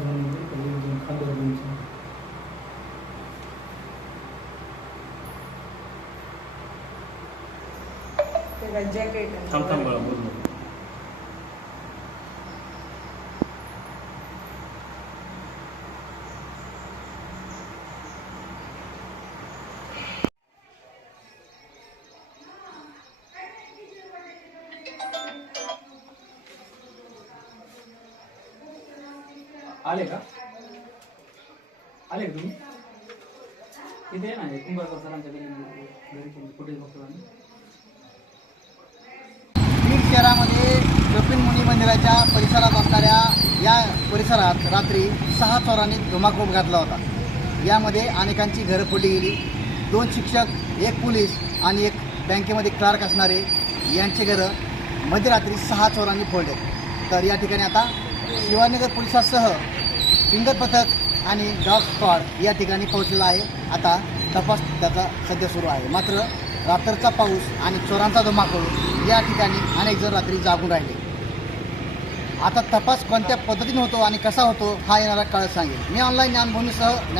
નોંધવાની હતી કે લીમઝમ ખાદર બંધ છે જેકેટ થમ થમ બરાબર आले का? आले का तुम्ही? इथे ना कुंभारकर सरांच्या घरी घरी कुठे बघतो आम्ही. बीड शहरामध्ये जपिन मुनी मंदिराच्या परिसरात असणाऱ्या या परिसरात रात्री सहा चोरांनी धुमाकूळ घातला होता. यामध्ये अनेकांची घरं फोडली गेली. दोन शिक्षक एक पोलीस आणि एक बँकेमध्ये क्लार्क असणारे यांची घरं मध्यरात्री सहा चोरांनी फोडले तर या ठिकाणी आता शिवाजीनगर पोलिसांसह फिंगर पथक आणि डॉग स्क्वॉड या ठिकाणी पोहोचलेला आहे. आता तपास त्याचा सध्या सुरू आहे. मात्र रात्रचा पाऊस आणि चोरांचा धुमाकूळ या ठिकाणी अनेक जण रात्री जागून राहिले. आता तपास कोणत्या पद्धतीने होतो आणि कसा होतो हा येणारा काळ सांगेल. मी ऑनलाईन ज्ञानभूमीसह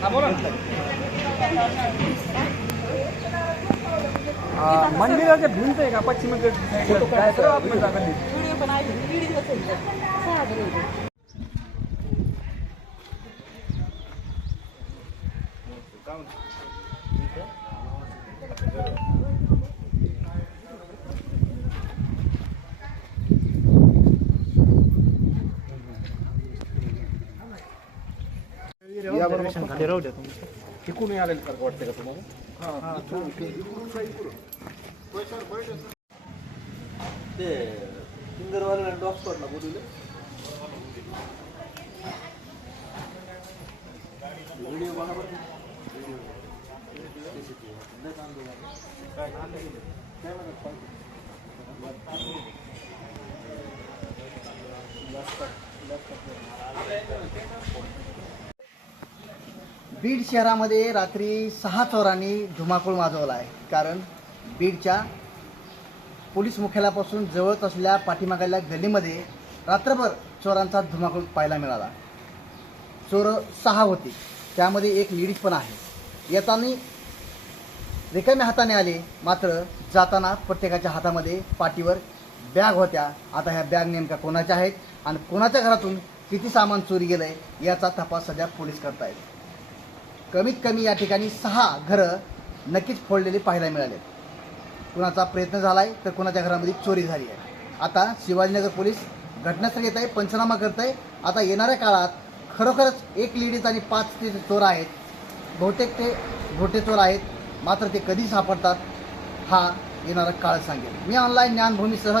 हा बोला मंदिराच्या भिंत आहे का? पश्चिमेकडे काय जागा नाही. व्हिडिओ पण सहा जण होते. तिकडून आलेलं सारखं वाटतं का तुम्हाला? ते फिंगरवाले डॉग स्क्वॉडला बोलवले. व्हिडिओ बरोबर बीड शहरामध्ये रात्री सहा चोरांनी धुमाकूळ माजवला आहे. कारण बीडच्या पोलीस मुख्यालयापासून जवळच असलेल्या पाठीमागाल्या गल्लीमध्ये रात्रभर चोरांचा धुमाकूळ पाहायला मिळाला. चोर सहा होती. त्यामध्ये एक लेडीज पण आहे. येताना रिकाम्या हाताने आले. मात्र जाताना प्रत्येकाच्या हातामध्ये पाठीवर बॅग होत्या. आता ह्या बॅग नेमक्या कोणाच्या आहेत आणि कोणाच्या घरातून किती सामान चोरी गेलं आहे याचा तपास सध्या पोलीस करतायत. कमीत कमी या ठिकाणी सहा घरं नक्कीच फोडलेली पाहायला मिळाले कुणाचा प्रयत्न झाला आहे तर कुणाच्या घरामध्ये चोरी झाली आहे. आता शिवाजीनगर पोलीस घटनास्थळी येत आहे पंचनामा करत आहे आता येणाऱ्या काळात खरोखरच एक लेडीज आणि पाच ते चोर आहेत. बहुतेक ते घोटे चोर आहेत मात्र ते कधी सापडतात हा येणारा काळ सांगेल. मी ऑनलाईन ज्ञानभूमीसह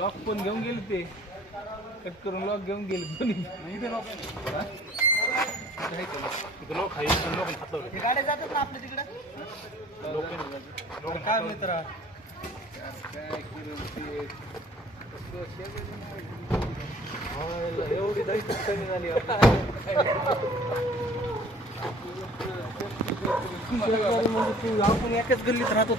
लॉक पण घेऊन गेले ते. कट करून लॉक घेऊन गेले कोणी लॉक आहे लॉक खातलं गाड्या जातात ना आपल्या तिकडे? काय मित्र? एवढी दहशत कमी झाली आपण एकाच गल्लीत राहतो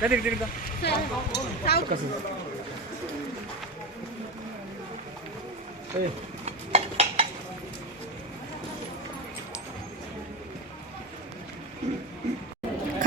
कधी तिकडं